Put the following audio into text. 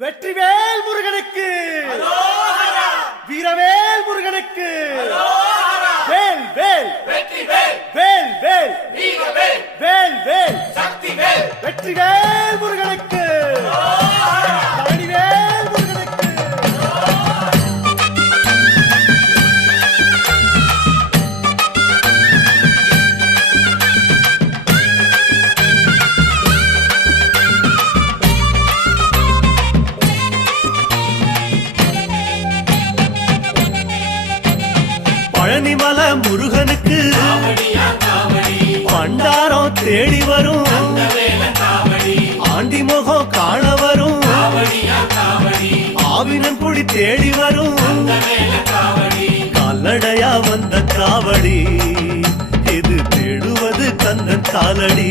வெற்றிவேல் முருகனுக்கு, வீரவேல் முருகனுக்கு, வேல் வேல் வேல் வேல் வேல் வேல் வெற்றிவேல் முருகனுக்கு, பழனிவேல் முருகனுக்கு. பழனிமலை முருகனுக்கு பண்டாரம் தேடி வரும், ஆண்டி முகம் காண வரும், ஆவினங்குடி தேடி வரும், கால்நடையா வந்த காவடி இது தேடுவது கந்தன் காலடி.